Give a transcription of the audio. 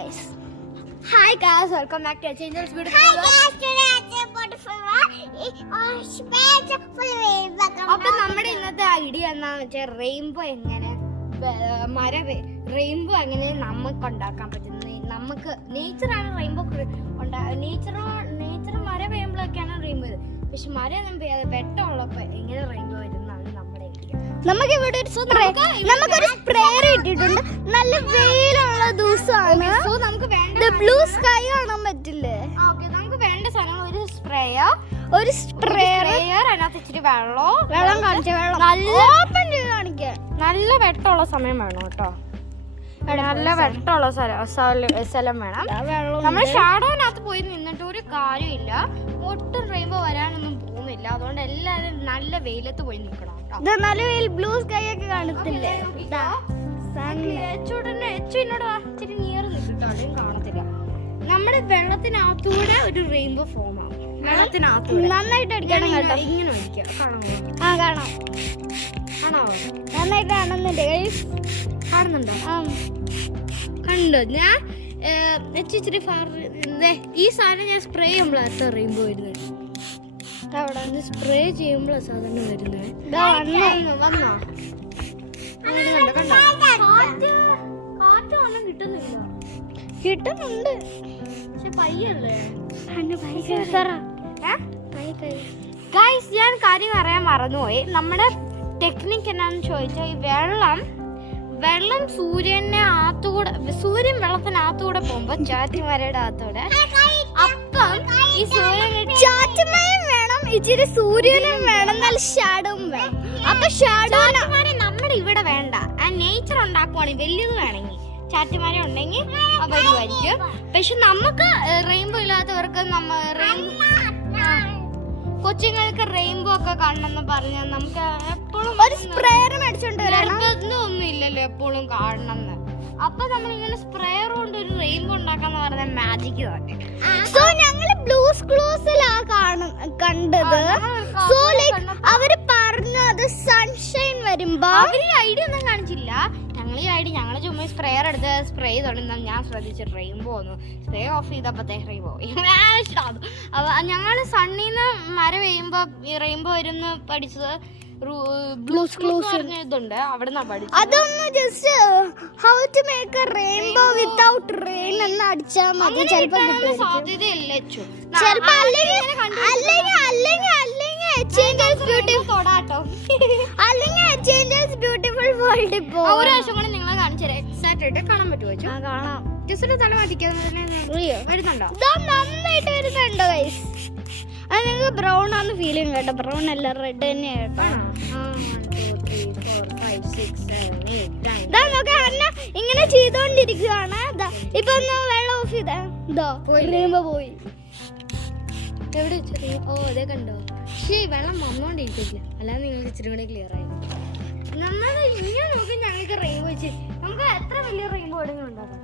guys. Hi guys, welcome back to Changel's Beautiful World. Hi guys, today it's a beautiful world. അപ്പൊ നമ്മുടെ ഇന്നത്തെ idea എന്താന്ന് വെച്ചാൽ rainbow എങ്ങനെ റെയിൻബോ എങ്ങനെ നമുക്ക് ഉണ്ടാക്കാൻ പറ്റുന്നത്. നമുക്ക് നേച്ചറാണ് റെയിൻബോ നേച്ചർ മഴ പെയ്യുമ്പോഴൊക്കെയാണ് റെയിൻബോ ഇത്. പക്ഷെ മഴയൊന്നും പെയ്യാതെ വെട്ടമുള്ളപ്പോ എങ്ങനെ റെയിൻബോ വരുന്നതാണ് നമ്മുടെ ഐഡിയ. നമുക്ക് ഇവിടെ നമുക്കൊരു സ്പ്രേയർ ഇട്ടിട്ടുണ്ട്. നല്ല വെയിലുള്ള ദിവസമാണ്. സോ നമുക്ക് വേണ്ട ബ്ലൂ സ്കൈ കാണാൻ പറ്റില്ലേ? നമുക്ക് വേണ്ട സാധനം ഒരു സ്പ്രേയർ അതിനകത്ത് ഇച്ചിരി വെള്ളം കാണിച്ച ഓപ്പൺ ചെയ്ത് കാണിക്കാൻ നല്ല വെട്ടമുള്ള സമയം വേണം കേട്ടോ. നല്ല വെട്ടമുള്ള സ്ഥലം വേണം. നമ്മൾ ഷാഡോനകത്ത് പോയി നിന്നിട്ട് ഒരു കാര്യമില്ല. ഒട്ടും റെയിൻബോ വരാനൊന്നും പോകുന്നില്ല. അതുകൊണ്ട് എല്ലാവരും നല്ല വെയിലത്ത് പോയി നിൽക്കണം കേട്ടോ. നല്ല വെയിൽ ബ്ലൂ സ്കൈ ഒക്കെ കാണത്തില്ലേ? ഇച്ചിരി നിയർ നിൽക്കട്ടോ, അധികം കാണത്തില്ല. നമ്മുടെ വെള്ളത്തിനകത്തൂടെ ഒരു റെയിൻബോ ഫോം ആവും. വെള്ളത്തിനകത്തൂടെ നന്നായിട്ട് അടിക്കണം കേട്ടോ. ഇങ്ങനെ ഒഴിക്കാം. കാണാമോ? കാണാം. ആണോ? നന്നായിട്ട് കാണുന്നുണ്ട്. കാണുന്നുണ്ടോ? കണ്ടോ? ഞാൻ ഇച്ചിരി ഈ സാധനം ഞാൻ സ്പ്രേ ചെയ്യുമ്പോഴാണ് റെയിൻബോ വരുന്നത്. അവിടെ സ്പ്രേ ചെയ്യുമ്പോഴാണ് സാധനം വരുന്നത്. വന്നോ? കാറ്റ് ഒന്നും കിട്ടുന്നുണ്ട്. പക്ഷെ പയ്യല്ലേ. ഗൈസ്, ഞാൻ കാര്യം അറിയാൻ മറന്നുപോയി. നമ്മുടെ ടെക്നിക്ക് എന്നാന്ന് ചോദിച്ചാൽ ഈ വെള്ളം സൂര്യൻ വെള്ളത്തിനകത്തൂടെ പോകുമ്പോ ചാറ്റിമരയുടെ അകത്തൂടെ അപ്പം ഈ ചാറ്റുമയം വേണം, ഇച്ചിരി സൂര്യനും വേണം, നല്ല ഷാഡോവും വേണം. അപ്പൊ ചാറ്റുമാരെ നമ്മുടെ ഇവിടെ വേണ്ട. ആ നേച്ചർ ഉണ്ടാക്കുവാണെങ്കിൽ വലിയത് വേണമെങ്കിൽ ചാറ്റുമാര ഉണ്ടെങ്കിൽ വരുമായിരിക്കും. പക്ഷെ നമുക്ക് റെയിൻബോ ഇല്ലാത്തവർക്ക് കൊച്ചുങ്ങൾക്ക് റെയിൻബോ ഒക്കെ കാണണമെന്ന് പറഞ്ഞാൽ നമുക്ക് എപ്പോഴും ഒരു സ്പ്രേയർ മേടിച്ചോണ്ട് ഒന്നും ഇല്ലല്ലോ എപ്പോഴും കാണണമെന്ന്. അപ്പൊ നമ്മൾ ഇങ്ങനെ സ്പ്രേയർ കൊണ്ട് ഒരു റെയിൻബോ ഉണ്ടാക്കാന്ന് പറഞ്ഞ മാജിക് തന്നെ. സോ ഞങ്ങള് ബ്ലൂസ് ക്ലൂസിലാ കണ്ടത്. സോ ലൈക്ക് അവര് പറഞ്ഞത് സൺഷൈൻ വരുമ്പോ അവര് ഐഡിയ ഒന്നും കാണിച്ചില്ല. ഞങ്ങള് ചുമ്മാ സ്പ്രേയർ എടുത്ത് സ്പ്രേ ചെയ്തോണ്ടിരുന്ന ഞാൻ ശ്രദ്ധിച്ചു റെയിൻബോ വന്നു. സ്പ്രേ ഓഫ് ചെയ്തപ്പത്തേ റെയിൻബോ. അപ്പൊ ഞങ്ങള് സണ്ണിന്ന് മഴ പെയ്യുമ്പോ ഈ റെയിൻബോ വരുന്ന പഠിച്ചത് ബ്ലൂസ് ക്ലൂസ് ഇതുണ്ട്, അവിടുന്ന് പഠിച്ചത്. അതൊന്ന് just how to make a rainbow without rain എന്ന് അടിച്ചാൽ മതി. ചിലപ്പോ സാധ്യതയല്ലേ ഒരു പ്രാവശ്യം കൂടെ നിങ്ങളെ കാണിച്ചു എക്സാക്ട് ആയിട്ട് കാണാൻ പറ്റുമോ? കാണാം. ജസ്റ്റ് തല മാറ്റിക്കാതെ വരുന്നുണ്ടോ? നന്നായിട്ട് വരുന്നുണ്ടോ ഗൈസ്? അത് നിങ്ങൾക്ക് ബ്രൗൺ ആണെന്ന് ഫീൽ ചെയ്യും കേട്ടോ. ബ്രൗൺ അല്ല, റെഡ് തന്നെ കേട്ടോ. ഇങ്ങനെ ചെയ്തോണ്ടിരിക്കുകയാണ്. ഇപ്പൊ ഒന്ന് വെള്ളം ഓഫ് ചെയ്തോ പോയി. എവിടെ അതേ കണ്ടോ? പക്ഷേ വെള്ളം വന്നോണ്ടിരിക്കില്ല. അല്ലാതെ നിങ്ങൾക്ക് ഇച്ചിരി കൂടെ ക്ലിയർ ആയിരുന്നു. നമ്മൾ ഇങ്ങനെ നോക്കി ഞങ്ങൾക്ക് റെയിൻബോ വെച്ച് നമുക്ക് എത്ര വലിയ റെയിൻബോ എവിടെയെങ്കിലും ഉണ്ടാക്കാം.